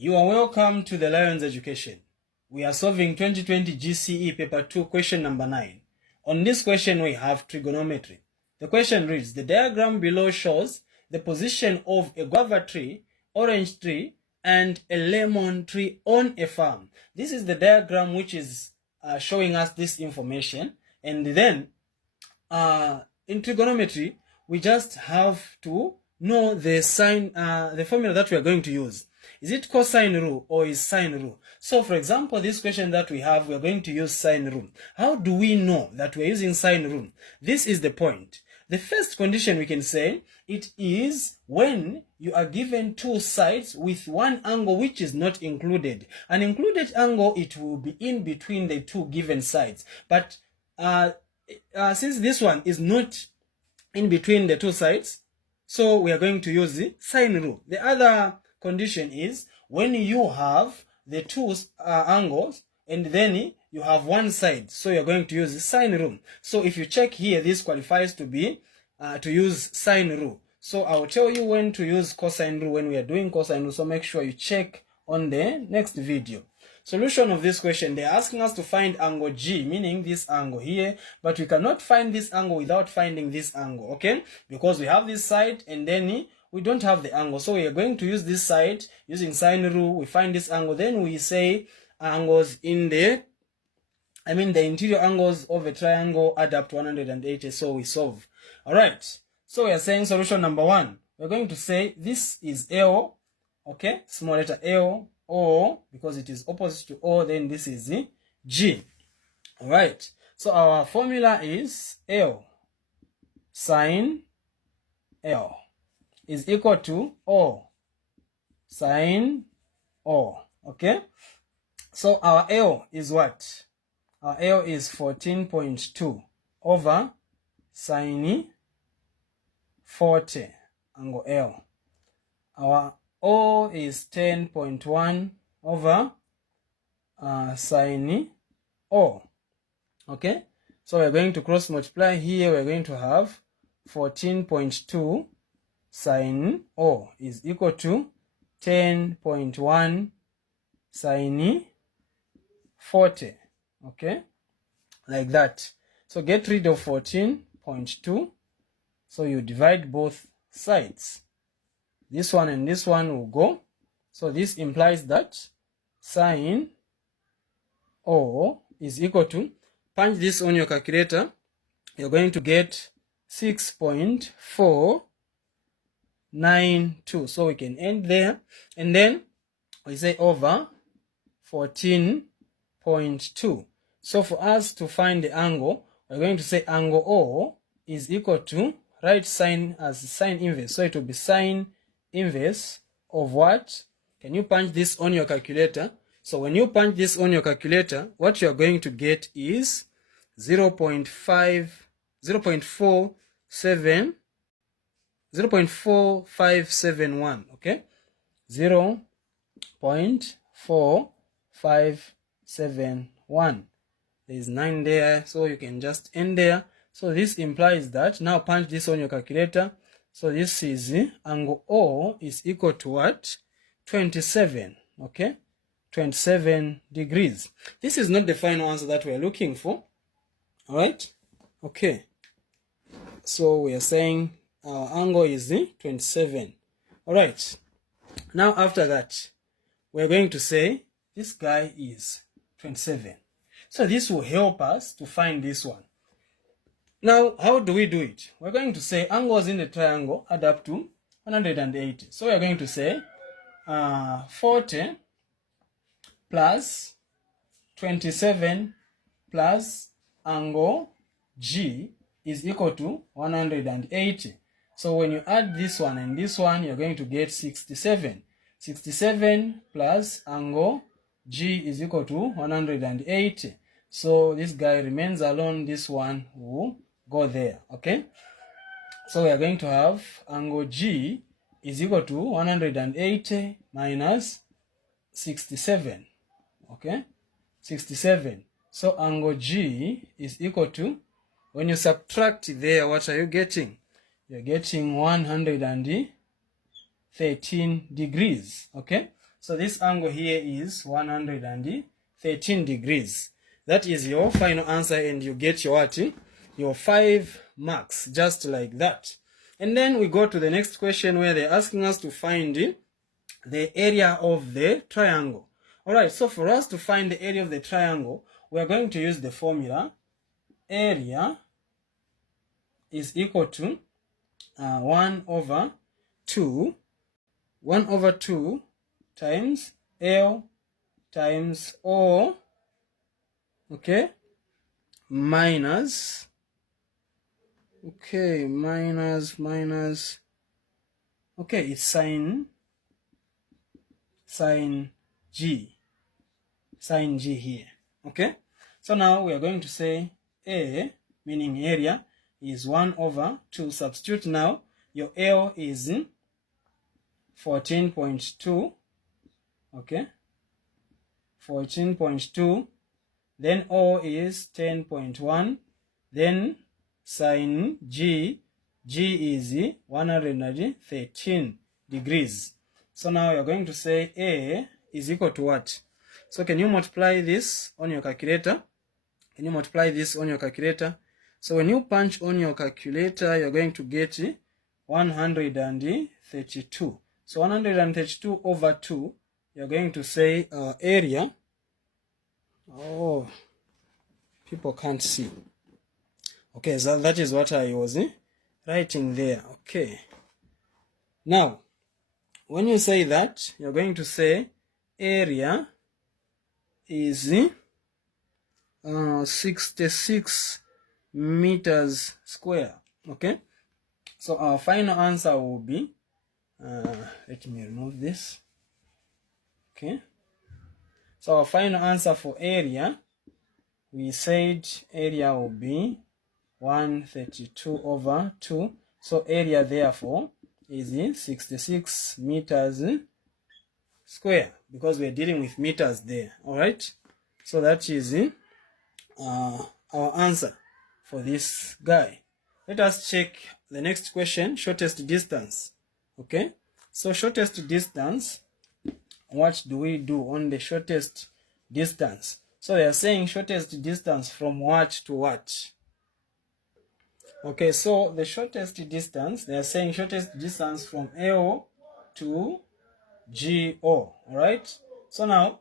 You are welcome to the Lions Education. We are solving 2020 GCE paper 2 question number 9. On this question we have trigonometry. The question reads, the diagram below shows the position of a guava tree, orange tree, and a lemon tree on a farm. This is the diagram which is showing us this information. And then in trigonometry, we just have to know the sign, the formula that we are going to use. Is it cosine rule or is sine rule? So for example, this question that we have, we are going to use sine rule. How do we know that we are using sine rule? This is the point. The first condition we can say, it is when you are given two sides with one angle which is not included. An included angle, it will be in between the two given sides. But since this one is not in between the two sides, so we are going to use the sine rule. The other condition is when you have the two angles and then you have one side, so you're going to use the sine rule. So if you check here, this qualifies to be to use sine rule. So I will tell you when to use cosine rule when we are doing cosine rule, so make sure you check on the next video. Solution of this question, they're asking us to find angle G, meaning this angle here, but we cannot find this angle without finding this angle, okay? Because we have this side and then we don't have the angle. So we are going to use this side using sine rule. We find this angle, then we say angles in the interior angles of a triangle add up to 180, so we solve. All right, so we are saying solution number 1. We're going to say this is L, okay, small letter L, O, because it is opposite to O, then this is the G. All right, so our formula is L sine L is equal to O sine O, okay? So our L is what? Our L is 14.2 over sine 40, angle L. Our O is 10.1 over sine O, okay? So we're going to cross multiply here. We're going to have 14.2 sine O is equal to 10.1 sine 40, okay, like that. So get rid of 14.2, so you divide both sides. This one and this one will go, so this implies that sine O is equal to, punch this on your calculator, you're going to get 6.492. So we can end there, and then we say over 14.2. So for us to find the angle, we're going to say angle O is equal to, write sine as sine inverse, so it will be sine inverse of what? Can you punch this on your calculator? So when you punch this on your calculator, what you're going to get is 0.4571, okay? 0.4571. There is 9 there, so you can just end there. So this implies that, now punch this on your calculator. So this is angle O is equal to what? 27, okay? 27 degrees. This is not the final answer that we are looking for. All right? Okay. So we are saying our angle is 27. All right. Now after that, we're going to say this guy is 27. So this will help us to find this one. Now, how do we do it? We're going to say angles in the triangle add up to 180. So we're going to say 40 plus 27 plus angle G is equal to 180. So when you add this one and this one, you're going to get 67. 67 plus angle G is equal to 180. So this guy remains alone, this one will go there, okay? So we are going to have angle G is equal to 180 minus 67, okay? 67. So angle G is equal to, when you subtract there, what are you getting? You're getting 113 degrees, okay? So this angle here is 113 degrees. That is your final answer, and you get your what? Your 5 marks, just like that. And then we go to the next question where they're asking us to find the area of the triangle. Alright, so for us to find the area of the triangle, we are going to use the formula. Area is equal to 1 over 2 times L times O, okay, minus, okay, minus, okay, it's sine G here, okay. So now we are going to say A, meaning area, is 1 over 2. Substitute now. Your L is 14.2, okay, 14.2, then O is 10.1, then sine G is 113 degrees. So now you're going to say A is equal to what? So can you multiply this on your calculator? Can you multiply this on your calculator? So when you punch on your calculator, you're going to get 132. So 132 over 2, you're going to say area. Oh, people can't see. Okay, so that is what I was writing there. Okay. Now, when you say that, you're going to say area is 66 meters square. Okay. So our final answer will be, let me remove this. Okay. So our final answer for area, we said area will be 132 over 2. So area therefore is 66 meters square, because we're dealing with meters there. Alright. So that is our answer for this guy. Let us check the next question, shortest distance. Okay. So shortest distance, what do we do on the shortest distance? So they are saying shortest distance from what to what? Okay, so the shortest distance, they are saying shortest distance from AO to GO. Alright? So now,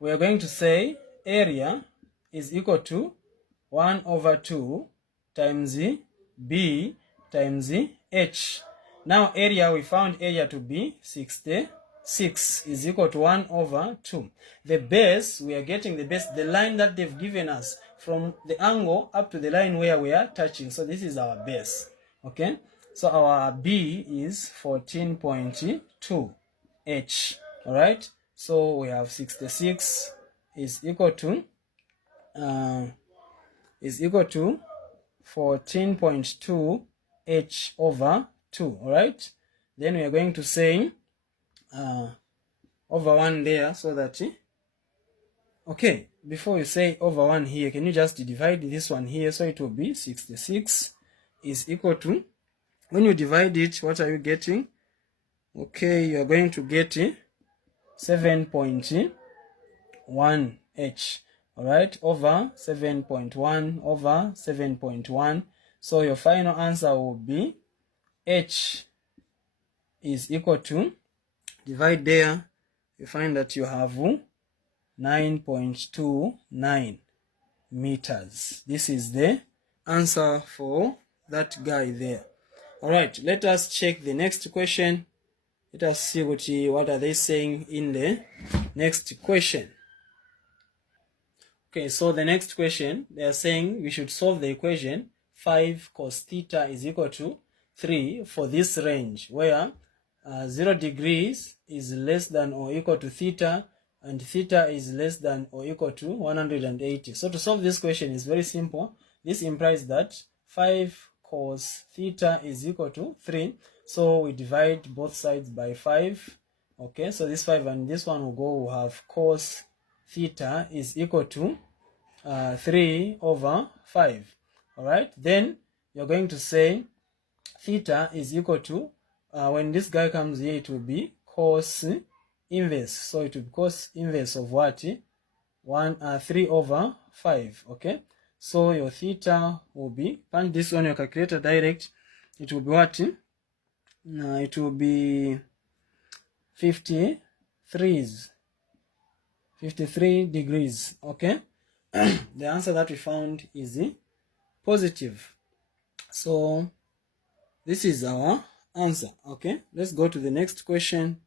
we are going to say area is equal to 1 over 2 times B times H. Now area, we found area to be 66 is equal to 1 over 2. The base, we are getting the base, the line that they've given us from the angle up to the line where we are touching. So this is our base. Okay. So our B is 14.2 H. Alright. So we have 66 is equal to 14.2 H over 2. Alright. Then we are going to say over 1 there, so that okay, before you say over 1 here, can you just divide this one here? So it will be 66 is equal to, when you divide it, what are you getting? Okay, you are going to get 7.1 H. Alright, over 7.1 over 7.1. So your final answer will be H is equal to, divide there, you find that you have 9.29 meters. This is the answer for that guy there. Alright, let us check the next question. Let us see what are they saying in the next question. Okay, so the next question, they are saying we should solve the equation 5 cos theta is equal to 3 for this range where 0 degrees is less than or equal to theta, and theta is less than or equal to 180. So to solve this question is very simple. This implies that 5 cos theta is equal to 3. So we divide both sides by 5. Okay, so this 5 and this one will go, we'll have cos theta is equal to 3 over 5. Alright, then you're going to say theta is equal to, when this guy comes here, it will be cos inverse. So it will be cos inverse of what? 3 over 5. Okay, so your theta will be, punch this on your calculator direct, it will be what? It will be 53 degrees. Okay, the answer that we found is positive. So this is our answer. Okay, let's go to the next question.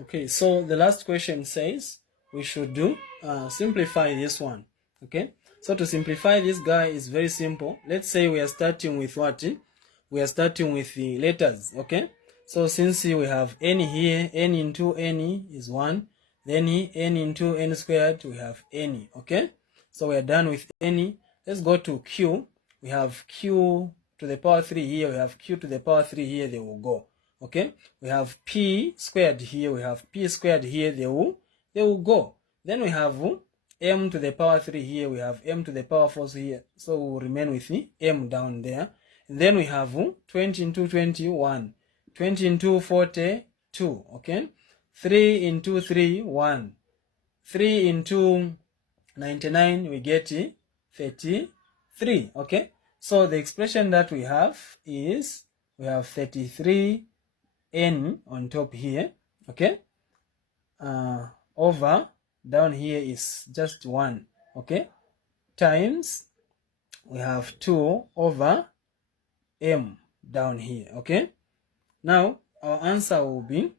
Okay, so the last question says we should do simplify this one. Okay, so to simplify this guy is very simple. Let's say we are starting with what? We are starting with the letters. Okay, so since we have n here, n into n is 1, then n into n squared, we have n. Okay, so we are done with n. Let's go to q. We have q to the power 3 here, we have q to the power 3 here, they will go. Okay, we have p squared here, we have p squared here, they will go. Then we have m to the power 3 here, we have m to the power 4 here, so we'll remain with the m down there. And then we have 20 into 21, 20 into 42, okay, 3 into 3, 1, 3 into 99, we get 33, okay. So the expression that we have is, we have 33 n on top here, okay, over down here is just 1, okay, times we have 2 over m down here. Okay, now our answer will be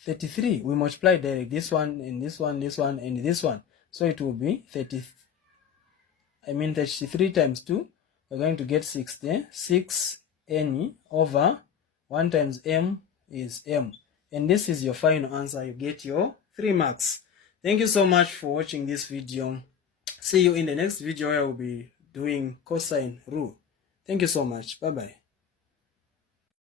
33. We multiply direct this one and this one, this one and this one, so it will be 33 times 2, we're going to get 66 n over 1 times m is m, and this is your final answer. You get your 3 marks. Thank you so much for watching this video. See you in the next video where we'll be doing cosine rule. Thank you so much. Bye bye.